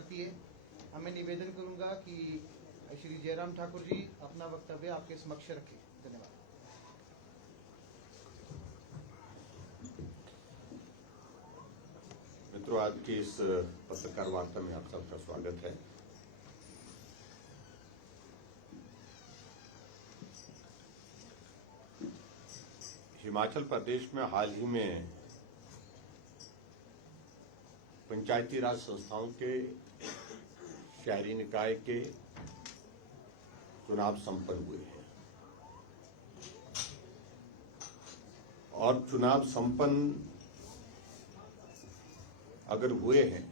करती है। अब मैं निवेदन करूंगा कि श्री जयराम ठाकुर जी अपना वक्तव्य आपके समक्ष रखें। धन्यवाद। मित्रों, आज की इस पत्रकार वार्ता में आप सबका स्वागत है। हिमाचल प्रदेश में हाल ही में पंचायती राज संस्थाओं के शहरी निकाय के चुनाव संपन्न हुए हैं और चुनाव संपन्न अगर हुए हैं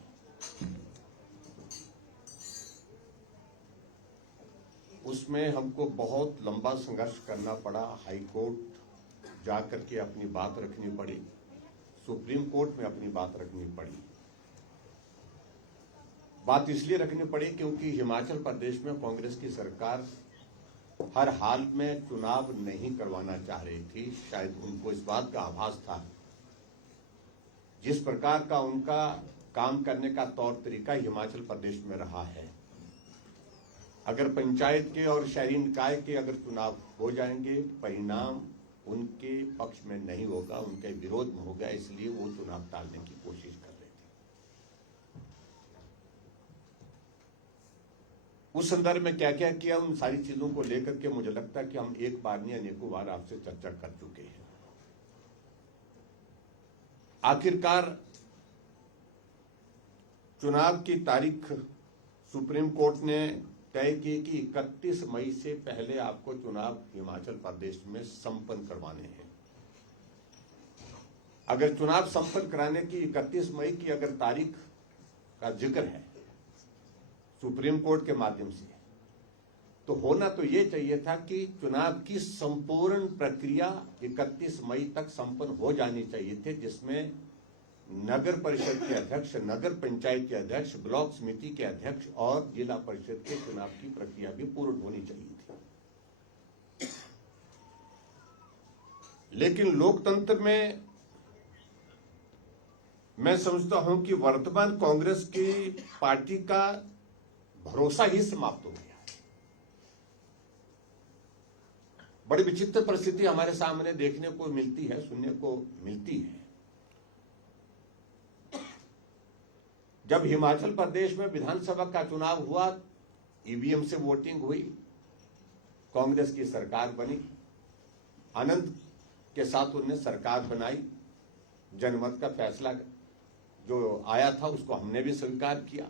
उसमें हमको बहुत लंबा संघर्ष करना पड़ा। हाई कोर्ट जाकर के अपनी बात रखनी पड़ी, सुप्रीम कोर्ट में अपनी बात रखनी पड़ी। बात इसलिए रखनी पड़ी क्योंकि हिमाचल प्रदेश में कांग्रेस की सरकार हर हाल में चुनाव नहीं करवाना चाह रही थी। शायद उनको इस बात का आभास था जिस प्रकार का उनका काम करने का तौर तरीका हिमाचल प्रदेश में रहा है, अगर पंचायत के और शहरी निकाय के अगर चुनाव हो जाएंगे, परिणाम उनके पक्ष में नहीं होगा, उनके विरोध में होगा, इसलिए वो चुनाव टालने की कोशिश कर रहे थे। उस संदर्भ में क्या क्या किया, उन सारी चीजों को लेकर के मुझे लगता है कि हम एक बार नहीं अनेकों बार आपसे चर्चा कर चुके हैं। आखिरकार चुनाव की तारीख सुप्रीम कोर्ट ने तय की कि 31 मई से पहले आपको चुनाव हिमाचल प्रदेश में संपन्न करवाने हैं। अगर चुनाव संपन्न कराने की 31 मई की अगर तारीख का जिक्र है सुप्रीम कोर्ट के माध्यम से, तो होना तो ये चाहिए था कि चुनाव की संपूर्ण प्रक्रिया 31 मई तक संपन्न हो जानी चाहिए थे, जिसमें नगर परिषद के अध्यक्ष, नगर पंचायत के अध्यक्ष, ब्लॉक समिति के अध्यक्ष और जिला परिषद के चुनाव की प्रक्रिया भी पूर्ण होनी चाहिए थी। लेकिन लोकतंत्र में मैं समझता हूं कि वर्तमान कांग्रेस की पार्टी का भरोसा ही समाप्त हो गया। बड़ी विचित्र परिस्थिति हमारे सामने देखने को मिलती है, सुनने को मिलती है। जब हिमाचल प्रदेश में विधानसभा का चुनाव हुआ, ईवीएम से वोटिंग हुई, कांग्रेस की सरकार बनी, आनंद के साथ उन्होंने सरकार बनाई, जनमत का फैसला जो आया था उसको हमने भी स्वीकार किया।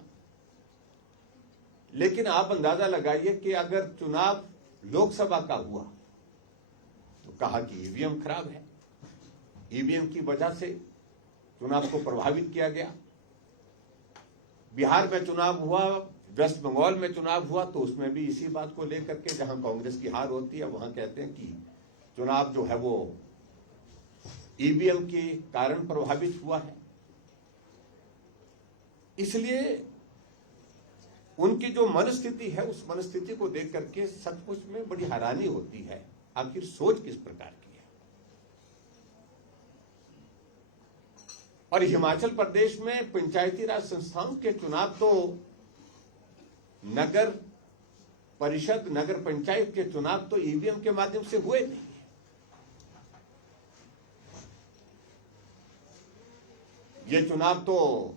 लेकिन आप अंदाजा लगाइए कि अगर चुनाव लोकसभा का हुआ तो कहा कि ईवीएम खराब है, ईवीएम की वजह से चुनाव को प्रभावित किया गया। बिहार में चुनाव हुआ, वेस्ट बंगाल में चुनाव हुआ, तो उसमें भी इसी बात को लेकर के जहां कांग्रेस की हार होती है वहां कहते हैं कि चुनाव जो है वो ईवीएम के कारण प्रभावित हुआ है। इसलिए उनकी जो मनस्थिति है उस मनस्थिति को देख करके सचमुच में बड़ी हैरानी होती है, आखिर सोच किस प्रकार की है। और हिमाचल प्रदेश में पंचायती राज संस्थाओं के चुनाव तो नगर परिषद, नगर पंचायत के चुनाव तो ईवीएम के माध्यम से हुए नहीं। ये चुनाव तो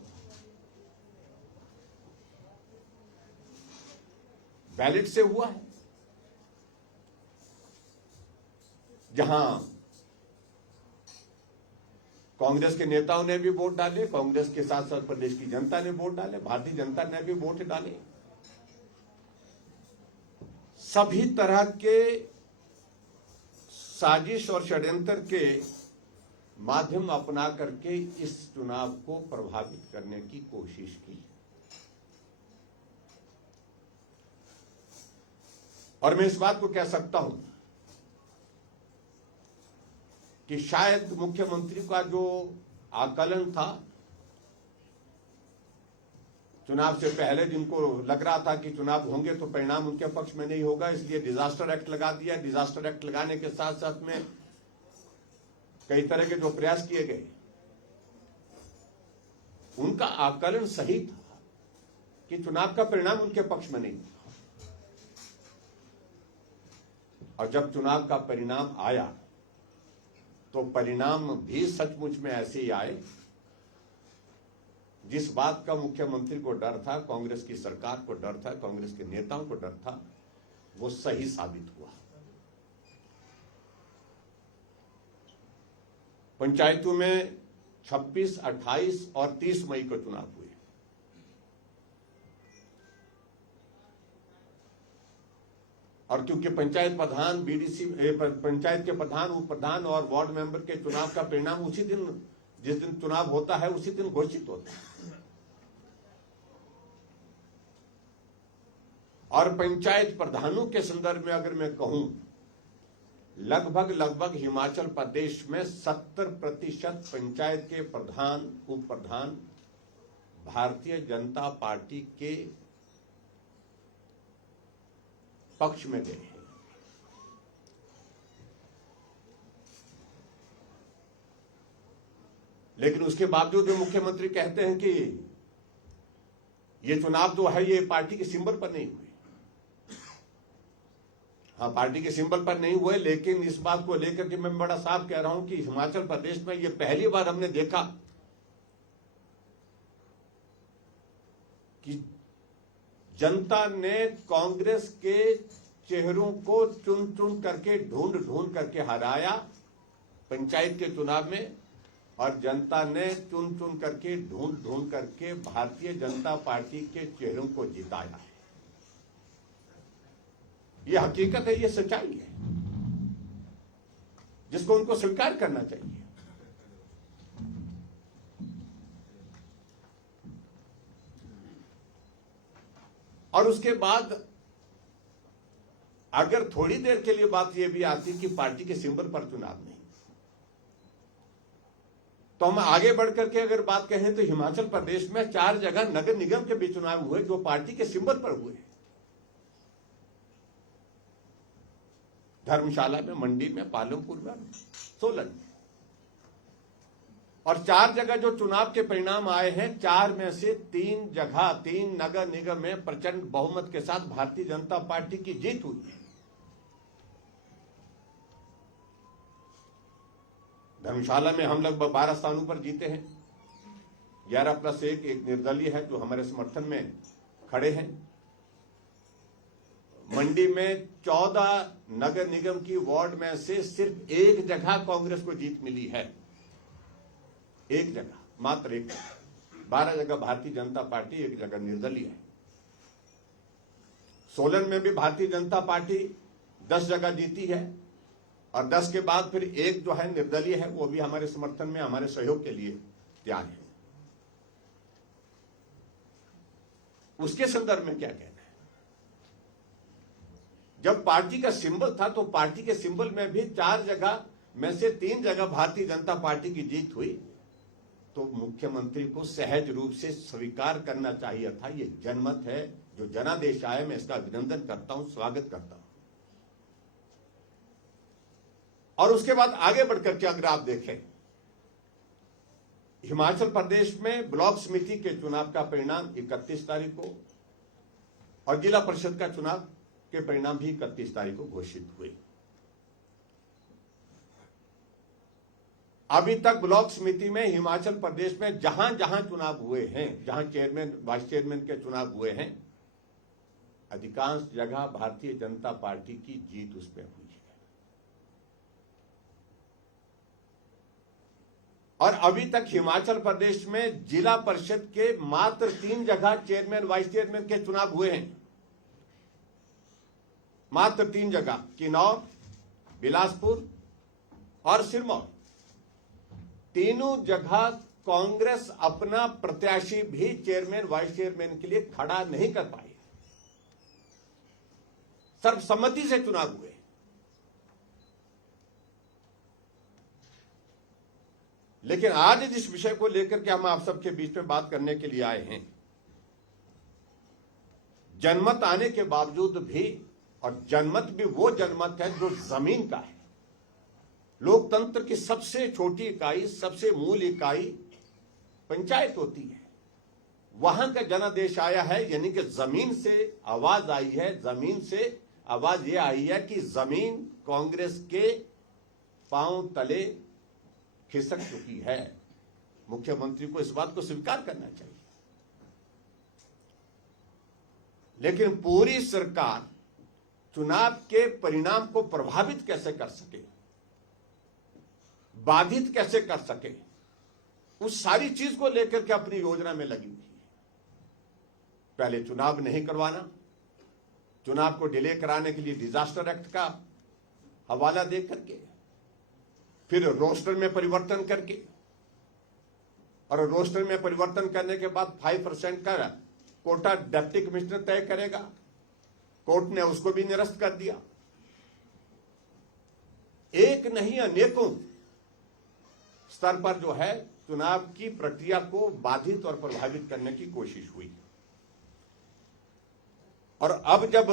बैलेट से हुआ है, जहां कांग्रेस के नेताओं ने भी वोट डाले, कांग्रेस के साथ साथ प्रदेश की जनता ने वोट डाले, भारतीय जनता ने भी वोट डाले। सभी तरह के साजिश और षड्यंत्र के माध्यम अपना करके इस चुनाव को प्रभावित करने की कोशिश की। और मैं इस बात को कह सकता हूं कि शायद मुख्यमंत्री का जो आकलन था चुनाव से पहले, जिनको लग रहा था कि चुनाव होंगे तो परिणाम उनके पक्ष में नहीं होगा, इसलिए डिजास्टर एक्ट लगा दिया। डिजास्टर एक्ट लगाने के साथ साथ में कई तरह के जो प्रयास किए गए, उनका आकलन सही था कि चुनाव का परिणाम उनके पक्ष में नहीं था। और जब चुनाव का परिणाम आया तो परिणाम भी सचमुच में ऐसे ही आए जिस बात का मुख्यमंत्री को डर था, कांग्रेस की सरकार को डर था, कांग्रेस के नेताओं को डर था, वो सही साबित हुआ। पंचायतों में 26, 28 और 30 मई को चुनाव हुए। और क्योंकि पंचायत प्रधान, बीडीसी, पंचायत के प्रधान, उप प्रधान और वार्ड मेंबर के चुनाव का परिणाम उसी दिन, जिस दिन चुनाव होता है उसी दिन घोषित होता है। और पंचायत प्रधानों के संदर्भ में अगर मैं कहूं, लगभग हिमाचल प्रदेश में 70% पंचायत के प्रधान, उप प्रधान भारतीय जनता पार्टी के पक्ष में गए हैं। लेकिन उसके बावजूद भी मुख्यमंत्री कहते हैं कि ये चुनाव जो है ये पार्टी के सिंबल पर नहीं हुए। हाँ, पार्टी के सिंबल पर नहीं हुए, लेकिन इस बात को लेकर के मैं बड़ा साफ कह रहा हूं कि हिमाचल प्रदेश में ये पहली बार हमने देखा कि जनता ने कांग्रेस के चेहरों को चुन चुन करके, ढूंढ करके हराया पंचायत के चुनाव में, और जनता ने चुन चुन करके, ढूंढ करके भारतीय जनता पार्टी के चेहरों को जिताया है। ये हकीकत है, ये सच्चाई है जिसको उनको स्वीकार करना चाहिए। और उसके बाद अगर थोड़ी देर के लिए बात यह भी आती कि पार्टी के सिंबल पर चुनाव नहीं, तो हम आगे बढ़ करके अगर बात कहें तो हिमाचल प्रदेश में 4 जगह नगर निगम के भी चुनाव हुए जो पार्टी के सिंबल पर हुए। धर्मशाला में, मंडी में, पालमपुर में, सोलन में। और 4 जगह जो चुनाव के परिणाम आए हैं, 4 में से 3 जगह, 3 नगर निगम में प्रचंड बहुमत के साथ भारतीय जनता पार्टी की जीत हुई है। धर्मशाला में हम लगभग 12 स्थानों पर जीते हैं, 11+1, एक निर्दलीय है जो हमारे समर्थन में खड़े हैं। मंडी में 14 नगर निगम की वार्ड में से सिर्फ 1 जगह कांग्रेस को जीत मिली है, 1 जगह, मात्र 1 जगह। 12 जगह भारतीय जनता पार्टी, 1 जगह निर्दलीय है। सोलन में भी भारतीय जनता पार्टी 10 जगह जीती है, और 10 के बाद फिर 1 जो है निर्दलीय है, वो भी हमारे समर्थन में, हमारे सहयोग के लिए तैयार है। उसके संदर्भ में क्या कहना है? जब पार्टी का सिंबल था तो पार्टी के सिंबल में भी 4 जगह में से 3 जगह भारतीय जनता पार्टी की जीत हुई, तो मुख्यमंत्री को सहज रूप से स्वीकार करना चाहिए था। ये जनमत है, जो जनादेश आए, मैं इसका अभिनंदन करता हूं, स्वागत करता हूं। और उसके बाद आगे बढ़कर के अगर आप देखें, हिमाचल प्रदेश में ब्लॉक समिति के चुनाव का परिणाम 31 तारीख को, और जिला परिषद का चुनाव के परिणाम भी 31 तारीख को घोषित हुए। अभी तक ब्लॉक समिति में हिमाचल प्रदेश में जहां जहां चुनाव हुए हैं, जहां चेयरमैन, वाइस चेयरमैन के चुनाव हुए हैं, अधिकांश जगह भारतीय जनता पार्टी की जीत उसमें हुई है। और अभी तक हिमाचल प्रदेश में जिला परिषद के मात्र 3 जगह चेयरमैन, वाइस चेयरमैन के चुनाव हुए हैं, मात्र 3 जगह, किन्नौर, बिलासपुर और सिरमौर। तीनों जगह कांग्रेस अपना प्रत्याशी भी चेयरमैन, वाइस चेयरमैन के लिए खड़ा नहीं कर पाई। सर्वसम्मति से चुनाव हुए। लेकिन आज जिस विषय को लेकर के हम आप सबके बीच में बात करने के लिए आए हैं, जनमत आने के बावजूद भी, और जनमत भी वो जनमत है जो जमीन का है, लोकतंत्र की सबसे छोटी इकाई, सबसे मूल इकाई पंचायत होती है। वहां का जनादेश आया है, यानी कि जमीन से आवाज आई है, जमीन से आवाज ये आई है कि जमीन कांग्रेस के पांव तले खिसक चुकी है। मुख्यमंत्री को इस बात को स्वीकार करना चाहिए। लेकिन पूरी सरकार चुनाव के परिणाम को प्रभावित कैसे कर सके, बाधित कैसे कर सके, उस सारी चीज को लेकर के अपनी योजना में लगी हुई है। पहले चुनाव नहीं करवाना, चुनाव को डिले कराने के लिए डिजास्टर एक्ट का हवाला दे करके, फिर रोस्टर में परिवर्तन करके, और रोस्टर में परिवर्तन करने के बाद 5% का कोटा डिप्टी कमिश्नर तय करेगा। कोर्ट ने उसको भी निरस्त कर दिया। एक नहीं अनेकों स्तर पर जो है चुनाव की प्रक्रिया को बाधित और प्रभावित करने की कोशिश हुई। और अब जब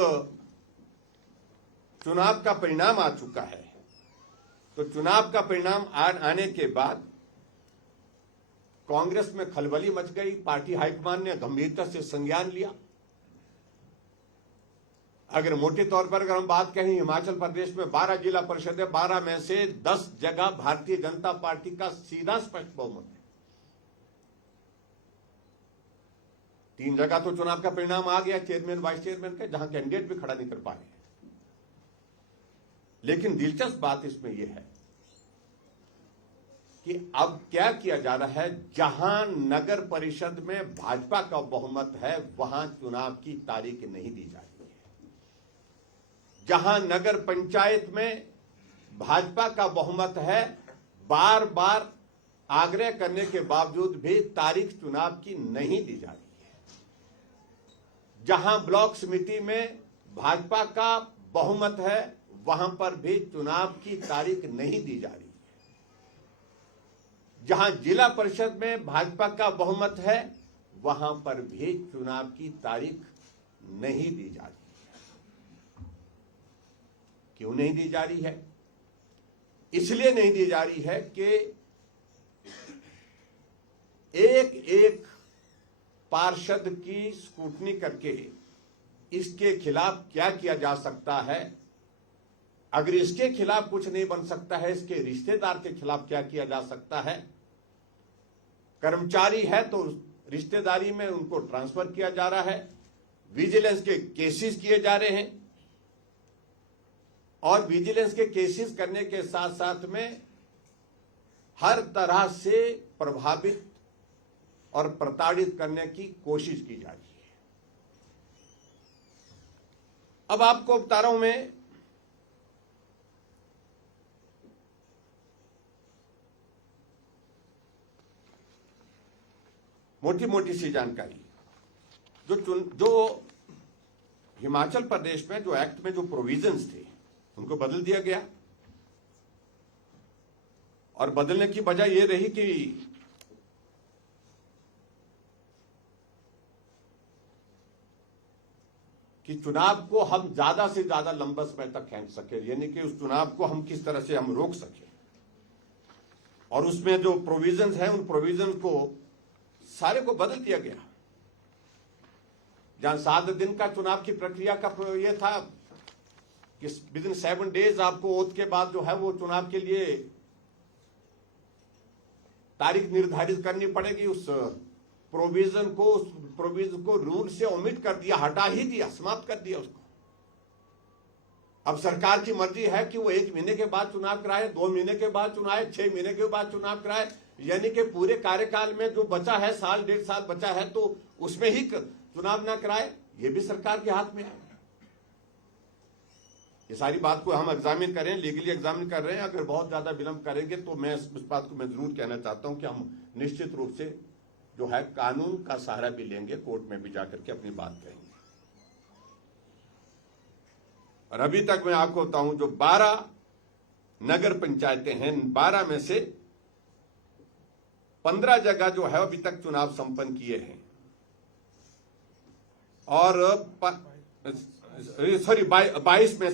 चुनाव का परिणाम आ चुका है, तो चुनाव का परिणाम आने के बाद कांग्रेस में खलबली मच गई। पार्टी हाईकमान ने गंभीरता से संज्ञान लिया। अगर मोटे तौर पर अगर हम बात कहें, हिमाचल प्रदेश में 12 जिला परिषद है, 12 में से 10 जगह भारतीय जनता पार्टी का सीधा स्पष्ट बहुमत है। 3 जगह तो चुनाव का परिणाम आ गया, चेयरमैन वाइस चेयरमैन के, जहां कैंडिडेट भी खड़ा नहीं कर पाए। लेकिन दिलचस्प बात इसमें यह है कि अब क्या किया जा रहा है, जहां नगर परिषद में भाजपा का बहुमत है वहां चुनाव की तारीख नहीं दी जा रही है। जहां नगर पंचायत में भाजपा का बहुमत है, बार बार आग्रह करने के बावजूद भी तारीख चुनाव की नहीं दी जा रही है। जहां ब्लॉक समिति में भाजपा का बहुमत है, वहां पर भी चुनाव की तारीख नहीं दी जा रही है। जहां जिला परिषद में भाजपा का बहुमत है, वहां पर भी चुनाव की तारीख नहीं दी जा रही है। क्यों नहीं दी जा रही है? इसलिए नहीं दी जा रही है कि एक एक पार्षद की स्क्रूटनी करके इसके खिलाफ क्या किया जा सकता है। अगर इसके खिलाफ कुछ नहीं बन सकता है, इसके रिश्तेदार के खिलाफ क्या किया जा सकता है। कर्मचारी है तो रिश्तेदारी में उनको ट्रांसफर किया जा रहा है, विजिलेंस के केसेस किए जा रहे हैं, और विजिलेंस के केसेस करने के साथ साथ में हर तरह से प्रभावित और प्रताड़ित करने की कोशिश की जा रही है। अब आपको बता रहा हूं मैं, मोटी मोटी सी जानकारी। जो हिमाचल प्रदेश में जो एक्ट में जो प्रोविजंस थे उनको बदल दिया गया, और बदलने की वजह यह रही कि चुनाव को हम ज्यादा से ज्यादा लंबा समय तक खींच सके, यानी कि उस चुनाव को हम किस तरह से हम रोक सके। और उसमें जो प्रोविजंस हैं उन प्रोविजन को सारे को बदल दिया गया। जहां 7 दिन का चुनाव की प्रक्रिया का यह था कि विद इन 7 डेज आपको ओथ के बाद जो है वो चुनाव के लिए तारीख निर्धारित करनी पड़ेगी। उस प्रोविजन को रूल से ओमिट कर दिया, हटा ही दिया, समाप्त कर दिया उसको। अब सरकार की मर्जी है कि वो 1 महीने के बाद चुनाव कराए, 2 महीने के बाद चुनाव, 6 महीने के बाद चुनाव कराए, यानी कि पूरे कार्यकाल में जो बचा है, 1.5 साल बचा है, तो उसमें ही चुनाव ना कराए। ये भी सरकार के हाथ में है। ये सारी बात को हम एग्जामिन करें, लीगली एग्जामिन कर रहे हैं। अगर बहुत ज्यादा विलंब करेंगे तो मैं इस बात को मैं जरूर कहना चाहता हूं कि हम निश्चित रूप से जो है कानून का सहारा भी लेंगे, कोर्ट में भी जाकर के अपनी बात कहेंगे। और अभी तक मैं आपको बताऊं, जो 12 नगर पंचायतें हैं, 12 में से 15 जगह जो है अभी तक चुनाव संपन्न किए हैं, और 22 में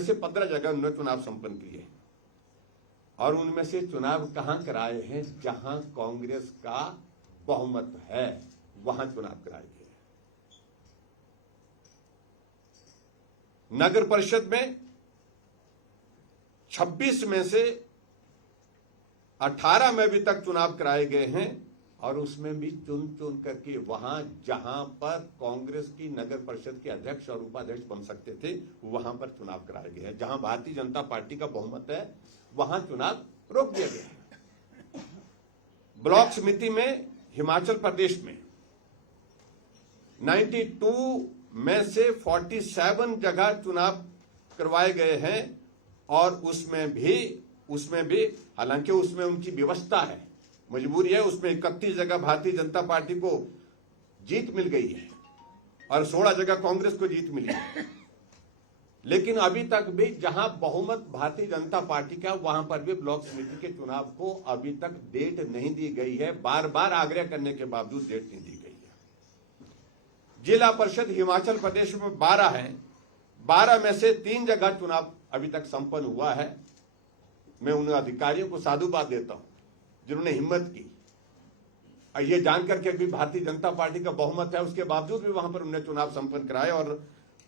से 15 जगह उन्होंने चुनाव संपन्न किए। और उनमें से चुनाव कहां कराए हैं? जहां कांग्रेस का बहुमत है, वहां चुनाव कराए गए। नगर परिषद में 26 में से 18 में भी तक चुनाव कराए गए हैं और उसमें भी चुन चुन करके वहां जहां पर कांग्रेस की नगर परिषद के अध्यक्ष और उपाध्यक्ष बन सकते थे वहां पर चुनाव कराए गए हैं। जहां भारतीय जनता पार्टी का बहुमत है वहां चुनाव रोक दिया गया है। ब्लॉक समिति में हिमाचल प्रदेश में 92 में से 47 जगह चुनाव करवाए गए हैं और उसमें भी हालांकि उसमें उनकी व्यवस्था है, मजबूरी है, उसमें 31 जगह भारतीय जनता पार्टी को जीत मिल गई है और 16 जगह कांग्रेस को जीत मिली है। लेकिन अभी तक भी जहां बहुमत भारतीय जनता पार्टी का वहां पर भी ब्लॉक समिति के चुनाव को अभी तक डेट नहीं दी गई है। बार बार आग्रह करने के बावजूद डेट नहीं दी गई है। जिला परिषद हिमाचल प्रदेश में 12 है, 12 में से 3 जगह चुनाव अभी तक संपन्न हुआ है। मैं उन अधिकारियों को साधुवाद देता हूं जिन्होंने हिम्मत की और ये जानकर के भी भारतीय जनता पार्टी का बहुमत है उसके बावजूद भी वहां पर उन्होंने चुनाव संपन्न कराए और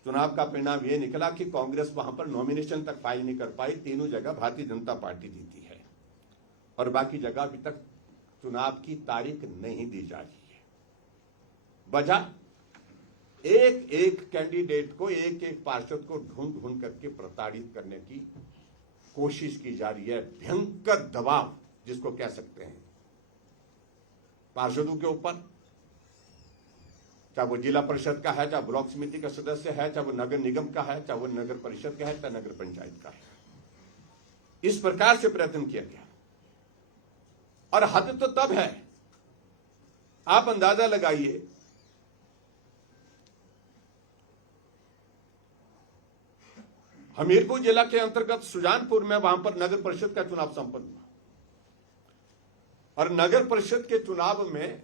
चुनाव का परिणाम ये निकला कि कांग्रेस वहां पर नॉमिनेशन तक फाइल नहीं कर पाई। तीनों जगह भारतीय जनता पार्टी जीती है और बाकी जगह अभी तक चुनाव की तारीख नहीं दी जा रही है। वजह एक एक कैंडिडेट को, एक एक पार्षद को ढूंढ ढूंढ करके प्रताड़ित करने की कोशिश की जा रही है। भयंकर दबाव जिसको कह सकते हैं पार्षदों के ऊपर, चाहे वो जिला परिषद का है, चाहे ब्लॉक समिति का सदस्य है, चाहे वो नगर निगम का है, चाहे वो नगर परिषद का है, चाहे नगर पंचायत का है। इस प्रकार से प्रयत्न किया गया और हद तो तब है, आप अंदाजा लगाइए हमीरपुर जिला के अंतर्गत सुजानपुर में वहां पर नगर परिषद का चुनाव संपन्न हुआ और नगर परिषद के चुनाव में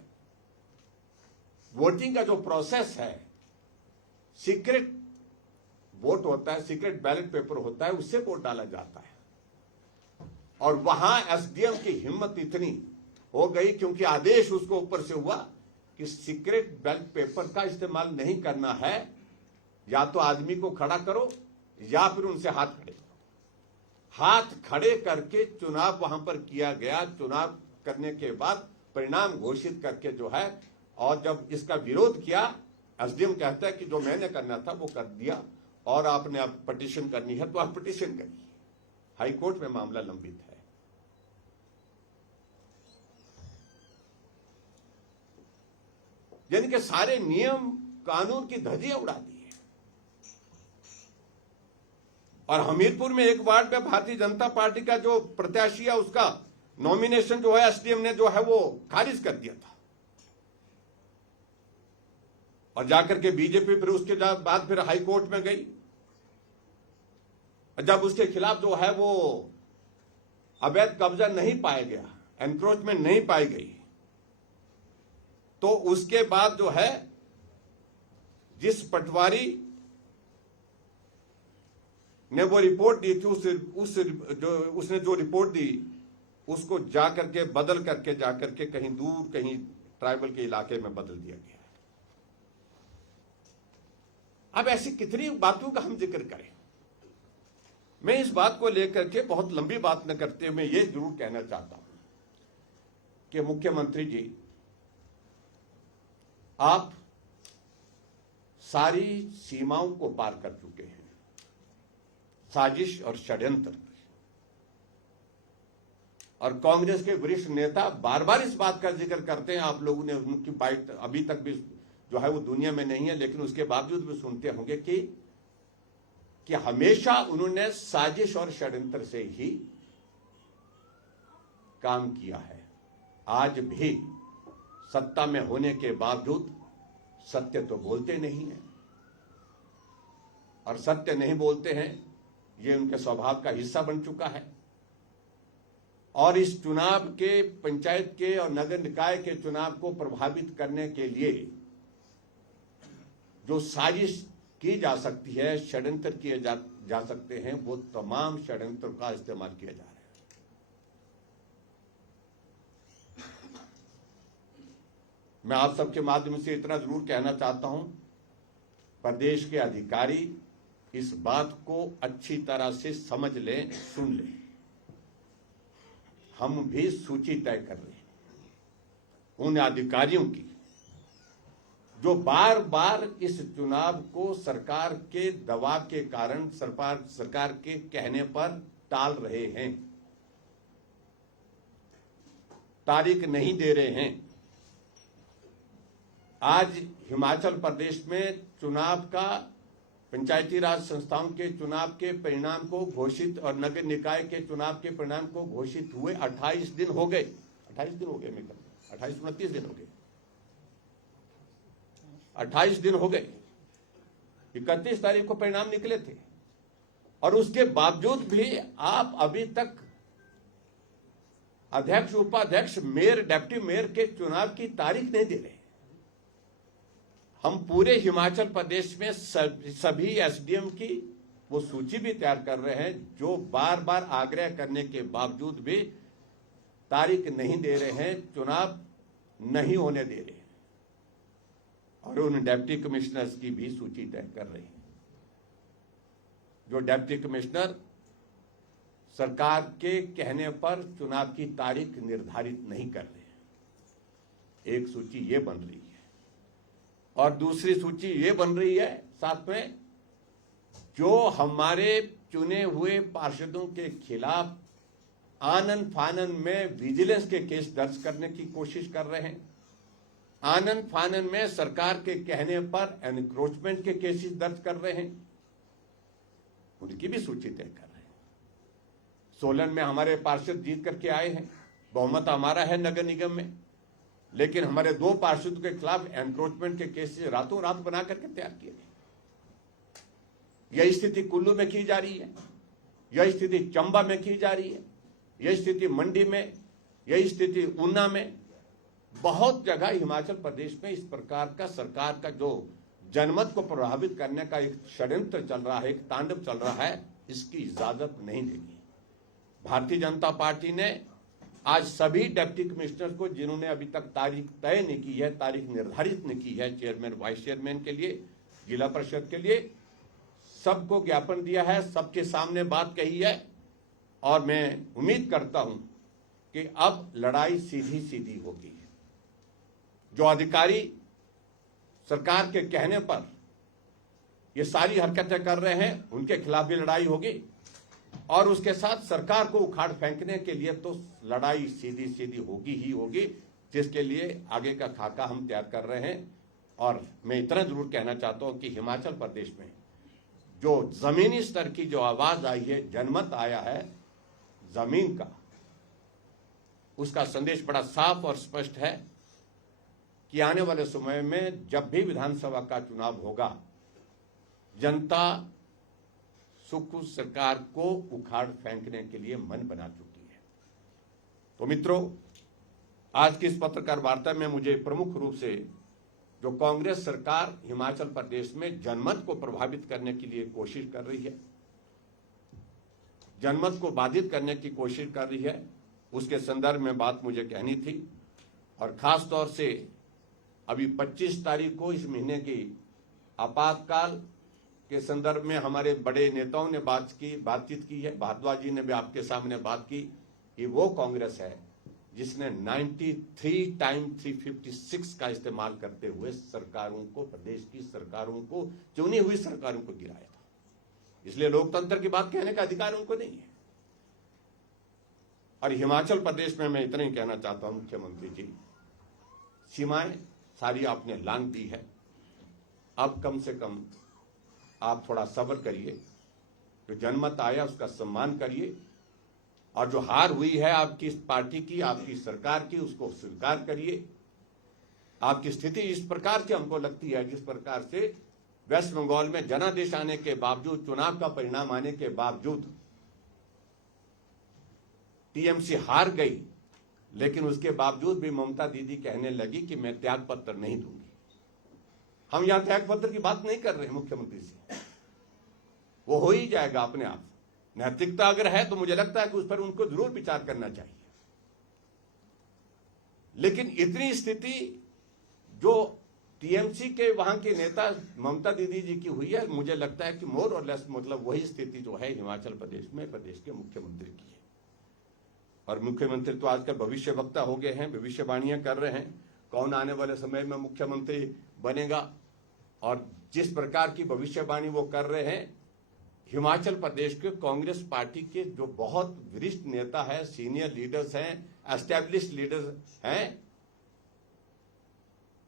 वोटिंग का जो प्रोसेस है, सीक्रेट वोट होता है, सीक्रेट बैलेट पेपर होता है, उससे वोट डाला जाता है। और वहां एसडीएम की हिम्मत इतनी हो गई क्योंकि आदेश उसको ऊपर से हुआ कि सीक्रेट बैलेट पेपर का इस्तेमाल नहीं करना है, या तो आदमी को खड़ा करो या फिर उनसे हाथ खड़े करो। हाथ खड़े करके चुनाव वहां पर किया गया। चुनाव करने के बाद परिणाम घोषित करके जो है, और जब इसका विरोध किया, एसडीएम कहता है कि जो मैंने करना था वो कर दिया और आपने अब पिटीशन करनी है तो आप पिटीशन करिए। हाई कोर्ट में मामला लंबित है। यानी कि सारे नियम कानून की धज्जियां उड़ा दी है। और हमीरपुर में एक वार्ड में भारतीय जनता पार्टी का जो प्रत्याशी है उसका नॉमिनेशन जो है एसडीएम ने जो है वो खारिज कर दिया था और जाकर के बीजेपी फिर उसके बाद फिर हाई कोर्ट में गई। जब उसके खिलाफ जो है वो अवैध कब्जा नहीं पाया गया, एनक्रोचमेंट नहीं पाई गई, तो उसके बाद जो है जिस पटवारी ने वो रिपोर्ट दी थी उसने जो रिपोर्ट दी उसको जाकर के बदल करके जाकर के कहीं दूर कहीं ट्राइबल के इलाके में बदल दिया गया। अब ऐसी कितनी बातों का हम जिक्र करें। मैं इस बात को लेकर के बहुत लंबी बात न करते हुए ये जरूर कहना चाहता हूं कि मुख्यमंत्री जी, आप सारी सीमाओं को पार कर चुके हैं। साजिश और षड्यंत्र, और कांग्रेस के वरिष्ठ नेता बार बार इस बात का जिक्र करते हैं। आप लोगों ने उनकी बात अभी तक भी जो है वो दुनिया में नहीं है, लेकिन उसके बावजूद भी सुनते होंगे कि हमेशा उन्होंने साजिश और षड्यंत्र से ही काम किया है। आज भी सत्ता में होने के बावजूद सत्य तो बोलते नहीं हैं, और सत्य नहीं बोलते हैं ये उनके स्वभाव का हिस्सा बन चुका है। और इस चुनाव के, पंचायत के और नगर निकाय के चुनाव को प्रभावित करने के लिए जो साजिश की जा सकती है, षड्यंत्र किए जा सकते हैं, वो तमाम षड्यंत्र का इस्तेमाल किया जा रहा है। मैं आप सबके माध्यम से इतना जरूर कहना चाहता हूं, प्रदेश के अधिकारी इस बात को अच्छी तरह से समझ लें, सुन लें। हम भी सूची तय कर रहे हैं उन अधिकारियों की जो बार बार इस चुनाव को सरकार के दबाव के कारण सरकार के कहने पर टाल रहे हैं, तारीख नहीं दे रहे हैं। आज हिमाचल प्रदेश में चुनाव का, पंचायती राज संस्थाओं के चुनाव के परिणाम को घोषित और नगर निकाय के चुनाव के परिणाम को घोषित हुए 28 दिन हो गए। 28 दिन हो गए, मैं 28-29 दिन हो गए, 28 दिन हो गए। 31 तारीख को परिणाम निकले थे और उसके बावजूद भी आप अभी तक अध्यक्ष, उपाध्यक्ष, मेयर, डिप्टी मेयर के चुनाव की तारीख नहीं दे रहे। हम पूरे हिमाचल प्रदेश में सभी एसडीएम की वो सूची भी तैयार कर रहे हैं जो बार बार आग्रह करने के बावजूद भी तारीख नहीं दे रहे हैं, चुनाव नहीं होने दे रहे हैं, और उन डिप्टी कमिश्नर्स की भी सूची तय कर रहे हैं जो डिप्टी कमिश्नर सरकार के कहने पर चुनाव की तारीख निर्धारित नहीं कर रहे हैं। एक सूची ये बन रही है और दूसरी सूची ये बन रही है साथ में, जो हमारे चुने हुए पार्षदों के खिलाफ आनन फानन में विजिलेंस के केस दर्ज करने की कोशिश कर रहे हैं, आनन फानन में सरकार के कहने पर एनक्रोचमेंट के केसेस दर्ज कर रहे हैं, उनकी भी सूची तय कर रहे हैं। सोलन में हमारे पार्षद जीत करके आए हैं, बहुमत हमारा है नगर निगम में, लेकिन हमारे 2 पार्षदों के खिलाफ एनक्रोचमेंट के केसेस रातों रात बना करके तैयार किए गए। यह स्थिति कुल्लू में की जा रही है, यह स्थिति चंबा में की जा रही है, यह स्थिति मंडी में, यह स्थिति ऊना में, बहुत जगह हिमाचल प्रदेश में इस प्रकार का सरकार का जो जनमत को प्रभावित करने का एक षड्यंत्र चल रहा है, एक तांडव चल रहा है, इसकी इजाजत नहीं देगी। भारतीय जनता पार्टी ने आज सभी डिप्टी कमिश्नर को, जिन्होंने अभी तक तारीख तय नहीं की है, तारीख निर्धारित नहीं की है, चेयरमैन, वाइस चेयरमैन के लिए, जिला परिषद के लिए, सबको ज्ञापन दिया है, सबके सामने बात कही है, और मैं उम्मीद करता हूं कि अब लड़ाई सीधी सीधी होगी। जो अधिकारी सरकार के कहने पर ये सारी हरकतें कर रहे हैं, उनके खिलाफ भी लड़ाई होगी, और उसके साथ सरकार को उखाड़ फेंकने के लिए तो लड़ाई सीधी सीधी होगी ही होगी, जिसके लिए आगे का खाका हम तैयार कर रहे हैं। और मैं इतना जरूर कहना चाहता हूं कि हिमाचल प्रदेश में जो जमीनी स्तर की जो आवाज आई है, जनमत आया है जमीन का, उसका संदेश बड़ा साफ और स्पष्ट है कि आने वाले समय में जब भी विधानसभा का चुनाव होगा, जनता सुख सरकार को उखाड़ फेंकने के लिए मन बना चुकी है। तो मित्रों, आज की इस पत्रकार वार्ता में मुझे प्रमुख रूप से जो कांग्रेस सरकार हिमाचल प्रदेश में जनमत को प्रभावित करने के लिए कोशिश कर रही है, जनमत को बाधित करने की कोशिश कर रही है, उसके संदर्भ में बात मुझे कहनी थी। और खास तौर से अभी 25 तारीख को इस महीने की आपातकाल के संदर्भ में हमारे बड़े नेताओं ने बातचीत की है। भारद्वाज जी ने भी आपके सामने बात की कि वो कांग्रेस है जिसने 93 टाइम 356 का इस्तेमाल करते हुए सरकारों को, प्रदेश की सरकारों को, चुनी हुई सरकारों को गिराया था। इसलिए लोकतंत्र की बात कहने का अधिकार उनको नहीं है। और हिमाचल प्रदेश में मैं इतना ही कहना चाहता हूं, मुख्यमंत्री जी, सीमाएं सारी आपने लांघ दी है, अब कम से कम आप थोड़ा सब्र करिए, जो जनमत आया उसका सम्मान करिए, और जो हार हुई है आपकी पार्टी की, आपकी सरकार की, उसको स्वीकार करिए। आपकी स्थिति इस प्रकार से हमको लगती है जिस प्रकार से वेस्ट बंगाल में जनादेश आने के बावजूद, चुनाव का परिणाम आने के बावजूद टीएमसी हार गई, लेकिन उसके बावजूद भी ममता दीदी कहने लगी कि मैं त्याग पत्र नहीं दूंगी। हम यहां त्याग पत्र की बात नहीं कर रहे हैं मुख्यमंत्री से, वो हो ही जाएगा अपने आप। नैतिकता अगर है तो मुझे लगता है कि उस पर उनको जरूर विचार करना चाहिए। लेकिन इतनी स्थिति जो टीएमसी के वहां के नेता ममता दीदी जी की हुई है, मुझे लगता है कि मोर और लेस मतलब वही स्थिति जो है हिमाचल प्रदेश में प्रदेश के मुख्यमंत्री की है। और मुख्यमंत्री तो आजकल भविष्य वक्ता हो गए हैं, भविष्यवाणियां कर रहे हैं कौन आने वाले समय में मुख्यमंत्री बनेगा, और जिस प्रकार की भविष्यवाणी वो कर रहे हैं, हिमाचल प्रदेश के कांग्रेस पार्टी के जो बहुत वरिष्ठ नेता है, सीनियर लीडर्स हैं, एस्टैब्लिश्ड लीडर्स हैं,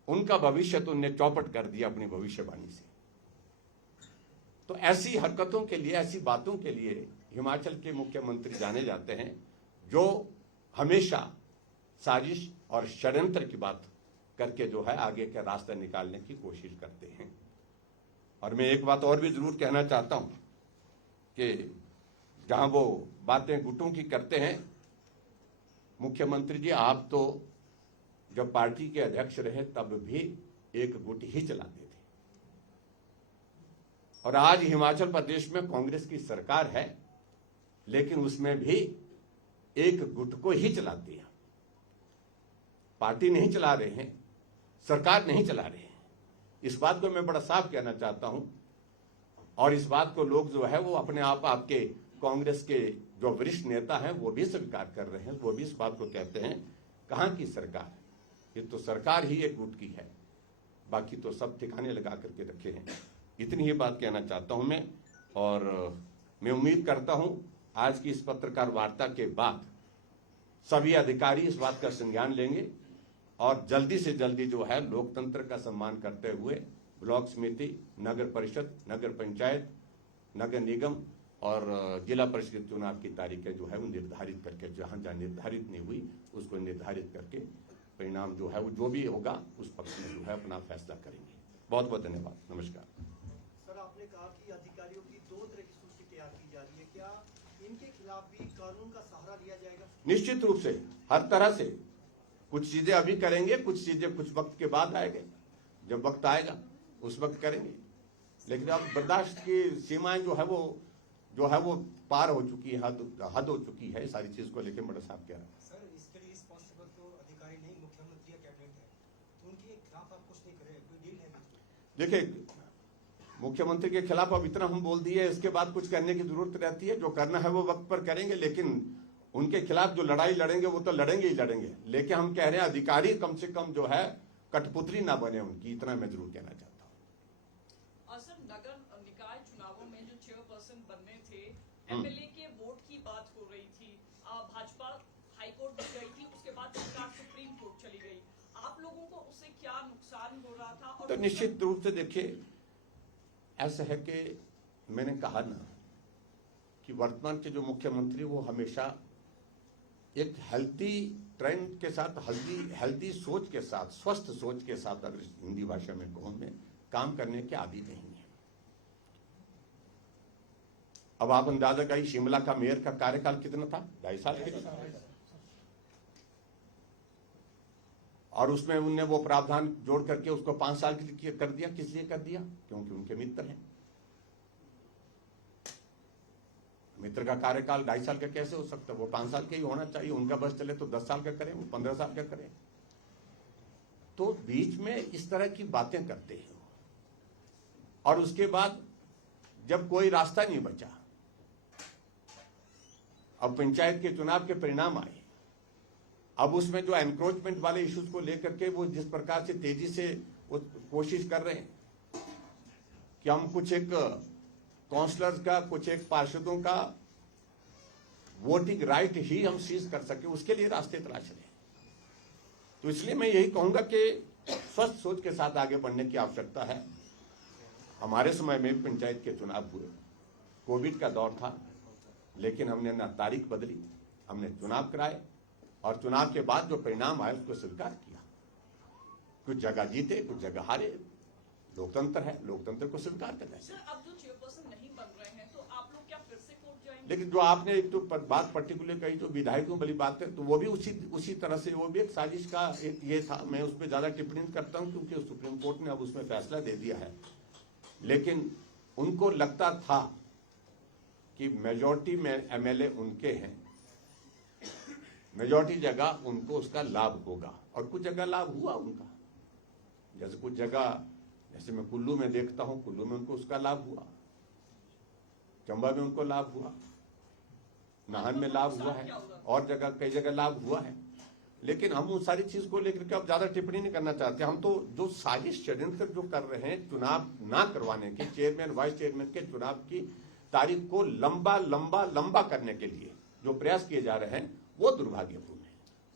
उनका भविष्य तो उन्हें चौपट कर दिया अपनी भविष्यवाणी से। तो ऐसी हरकतों के लिए, ऐसी बातों के लिए हिमाचल के मुख्यमंत्री जाने जाते हैं, जो हमेशा साजिश और षड्यंत्र की बात करके जो है आगे का रास्ता निकालने की कोशिश करते हैं। और मैं एक बात और भी जरूर कहना चाहता हूं कि जहां वो बातें गुटों की करते हैं, मुख्यमंत्री जी आप तो जब पार्टी के अध्यक्ष रहे तब भी एक गुट ही चलाते थे, और आज हिमाचल प्रदेश में कांग्रेस की सरकार है, लेकिन उसमें भी एक गुट को ही चलाती है। पार्टी नहीं चला रहे हैं, सरकार नहीं चला रहे हैं। इस बात को मैं बड़ा साफ कहना चाहता हूं, और इस बात को लोग जो है वो अपने आप आपके कांग्रेस के जो वरिष्ठ नेता हैं वो भी स्वीकार कर रहे हैं, वो भी इस बात को कहते हैं कहां की सरकार है, ये तो सरकार ही एक गुट की है, बाकी तो सब ठिकाने लगा करके रखे हैं। इतनी ही बात कहना चाहता हूं मैं, और मैं उम्मीद करता हूं आज की इस पत्रकार वार्ता के बाद सभी अधिकारी इस बात का संज्ञान लेंगे और जल्दी से जल्दी जो है लोकतंत्र का सम्मान करते हुए ब्लॉक समिति, नगर परिषद, नगर पंचायत, नगर निगम और जिला परिषद चुनाव की तारीखें जो है वो निर्धारित करके, जहां जहां निर्धारित नहीं हुई उसको निर्धारित करके परिणाम जो है वो जो भी होगा उस पक्ष में जो है अपना फैसला करेंगे। बहुत बहुत धन्यवाद। नमस्कार। सर, आपने कहा कि अधिकारियों की 2 तरह की सूची तैयार की जा रही है, क्या इनके खिलाफ भी कानून का सहारा लिया जाएगा? निश्चित रूप से, हर तरह से। कुछ चीजें अभी करेंगे, कुछ चीजें कुछ वक्त के बाद आएंगे, जब वक्त आएगा उस वक्त करेंगे, लेकिन अब बर्दाश्त की सीमाएं जो है वो पार हो चुकी है, हद हो चुकी है। सारी चीज को लेकर बड़ा साहब कह रहा है। सर, इसके लिए रिस्पॉन्सिबल तो अधिकारी नहीं, मुख्यमंत्री या कैबिनेट है, तो उनके खिलाफ आप कुछ नहीं कर रहे, कोई डील है? देखिए, मुख्यमंत्री के खिलाफ अब इतना हम बोल दिए, इसके बाद कुछ करने की जरूरत रहती है। जो करना है वो वक्त पर करेंगे, लेकिन उनके खिलाफ जो लड़ाई लड़ेंगे वो तो लड़ेंगे ही लड़ेंगे। लेकिन हम कह रहे हैं अधिकारी कम से कम जो है कठपुतली ना बने उनकी, इतना मैं जरूर कहना चाहता हूँ। सर, नगर निकाय चुनावों में जो चेयरपर्सन बनने थे, एमएलए के वोट की बात हो रही थी, भाजपा हाईकोर्ट भी गई थी, उसके बाद सरकार सुप्रीम कोर्ट चली गई। आप लोगों को उससे क्या नुकसान हो रहा था? और तो निश्चित रूप से देखिए, ऐसा है कि मैंने कहा ना कि वर्तमान के जो मुख्यमंत्री वो हमेशा एक हेल्थी ट्रेंड के साथ, हेल्थी सोच के साथ, स्वस्थ सोच के साथ, अगर हिंदी भाषा में कहूं, में काम करने के आदी नहीं है। अब आप अंदाजा करिए, शिमला का मेयर का कार्यकाल कितना था? 2.5 साल के था, और उसमें उनने वो प्रावधान जोड़ करके उसको 5 साल के लिए कर दिया। किस लिए कर दिया? क्योंकि उनके मित्र हैं। मित्र का कार्यकाल 2.5 साल का कैसे हो सकता है? वो 5 साल का ही होना चाहिए। उनका बस चले तो 10 साल का करें, वो 15 साल का करें। तो बीच में इस तरह की बातें करते हैं, और उसके बाद जब कोई रास्ता नहीं बचा, अब पंचायत के चुनाव के परिणाम आए, अब उसमें जो एनक्रोचमेंट वाले इश्यूज को लेकर के वो जिस प्रकार से तेजी से वो कोशिश कर रहे हैं कि हम कुछ एक काउंसलर्स का, कुछ एक पार्षदों का वोटिंग राइट ही हम सीज कर सके, उसके लिए रास्ते तलाश रहे हैं। तो इसलिए मैं यही कहूंगा कि स्वस्थ सोच के साथ आगे बढ़ने की आवश्यकता है। हमारे समय में पंचायत के चुनाव हुए, कोविड का दौर था, लेकिन हमने ना तारीख बदली, हमने चुनाव कराए, और चुनाव के बाद जो परिणाम आए उसको स्वीकार किया। कुछ जगह जीते, कुछ जगह हारे, लोकतंत्र है, लोकतंत्र को स्वीकार करना है। सर, अब जो चेयरपर्सन नहीं बन रहे हैं, तो आप लोग क्या फिर से कोर्ट जाएंगे? लेकिन जो आपने एक तो बात पर्टिकुलर कही, जो विधायकों वाली बात है, तो वो भी उसी तरह से, वो भी एक साजिश का एक ये था। मैं उस पर ज्यादा टिप्पणी करता हूँ क्योंकि सुप्रीम कोर्ट ने अब उसमें फैसला दे दिया है। लेकिन उनको लगता था कि मेजॉरिटी में एमएलए उनके हैं, मेजॉरिटी जगह उनको उसका लाभ होगा, और कुछ जगह लाभ हुआ उनका। जैसे कुछ जगह, जैसे मैं कुल्लू में देखता हूं, कुल्लू में उनको उसका लाभ हुआ, चंबा में उनको लाभ हुआ, नाहन में लाभ हुआ है, और जगह कई जगह लाभ हुआ है। लेकिन हम उन सारी चीज को लेकर के अब ज्यादा टिप्पणी नहीं करना चाहते। हम तो जो साजिश षड्यंत्र जो कर रहे हैं चुनाव ना करवाने की, चेयरमैन वाइस चेयरमैन के चुनाव की तारीख को लंबा लंबा लंबा करने के लिए जो प्रयास किए जा रहे हैं वो दुर्भाग्यपूर्ण है।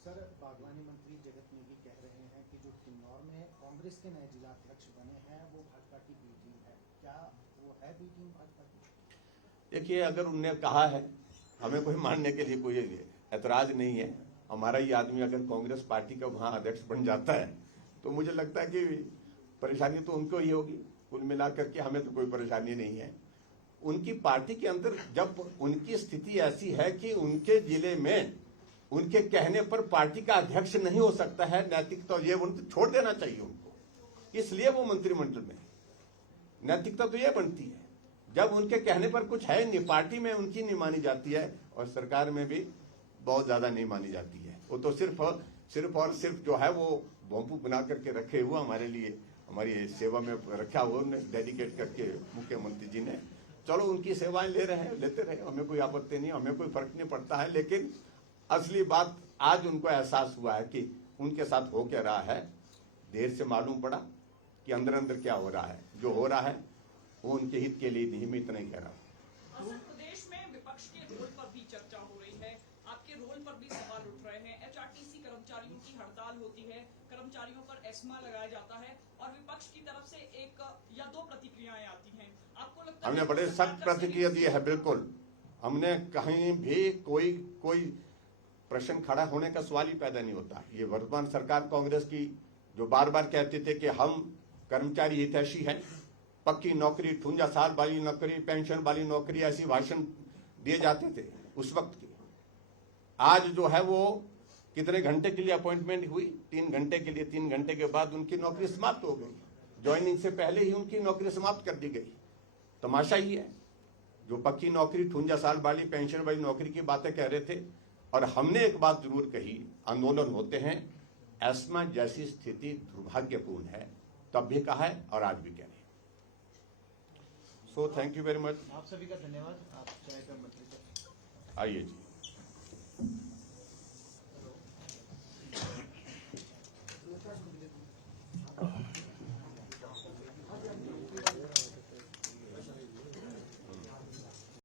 सर, बागवानी मंत्री जगत नेगी कह रहे हैं कि जो किन्नौर में कांग्रेस के नए जिला अध्यक्ष बने हैं वो भाजपा की बी टीम है, क्या वो है बी टीम भाजपा की? देखिए, अगर उनने कहा है, हमें कोई मानने के लिए कोई ऐतराज नहीं है। हमारा ही आदमी अगर कांग्रेस पार्टी का वहां अध्यक्ष बन जाता है तो मुझे लगता है कि परेशानी तो उनको ही होगी। कुल मिलाकर के हमें तो कोई परेशानी नहीं है। उनकी पार्टी के अंदर जब उनकी स्थिति ऐसी है कि उनके जिले में उनके कहने पर पार्टी का अध्यक्ष नहीं हो सकता है, नैतिकता तो ये उनको छोड़ देना चाहिए उनको, इसलिए वो मंत्रिमंडल में। नैतिकता तो ये बनती है जब उनके कहने पर कुछ है नहीं, पार्टी में उनकी नहीं मानी जाती है और सरकार में भी बहुत ज्यादा नहीं मानी जाती है। वो तो सिर्फ और सिर्फ जो है वो बॉम्बू बना करके रखे हुआ हमारे लिए, हमारी सेवा में रखा हुआ डेडिकेट करके मुख्यमंत्री जी ने। चलो, उनकी सेवाएं ले रहे हैं, लेते रहे, हमें कोई आपत्ति नहीं, हमें कोई फर्क नहीं पड़ता है। लेकिन असली बात आज उनको एहसास हुआ है कि उनके साथ हो क्या रहा है। देर से मालूम पड़ा कि अंदर अंदर क्या हो रहा है। जो हो रहा है वो उनके हित के लिए नहीं, मैं इतना ही कह रहा हूँ। असर प्रदेश में विपक्ष के रोल पर भी चर्चा हो रही है, आपके रोल पर भी सवाल उठ रहे हैं। एचआरटीसी कर्मचारियों की हड़ताल होती है, कर्मचारियों पर एस्मा लगाया जाता है और विपक्ष की तरफ से एक या दो प्रतिक्रियाएं आती हैं। आपको लगता है हमने बड़े सख्त प्रतिक्रिया दी है। बिल्कुल, हमने कहीं भी कोई प्रश्न खड़ा होने का सवाल ही पैदा नहीं होता। ये वर्तमान सरकार कांग्रेस की जो बार बार कहते थे कि हम कर्मचारी हितैषी हैं, पक्की नौकरी, 58 साल वाली नौकरी, पेंशन वाली नौकरी, ऐसी भाषण दिए जाते थे उस वक्त के। आज जो है वो कितने घंटे के लिए अपॉइंटमेंट हुई? 3 घंटे के लिए। 3 घंटे के बाद उनकी नौकरी समाप्त हो गई। ज्वाइनिंग से पहले ही उनकी नौकरी समाप्त कर दी गई। तमाशा ही है। जो पक्की नौकरी, 58 साल वाली, पेंशन वाली नौकरी की बातें कह रहे थे। और हमने एक बात जरूर कही, आंदोलन होते हैं, एस्मा जैसी स्थिति दुर्भाग्यपूर्ण है, तब भी कहा है और आज भी कह रहे हैं। So thank you very much. आप सभी का धन्यवाद। आप चाय का मतलब आइए जी।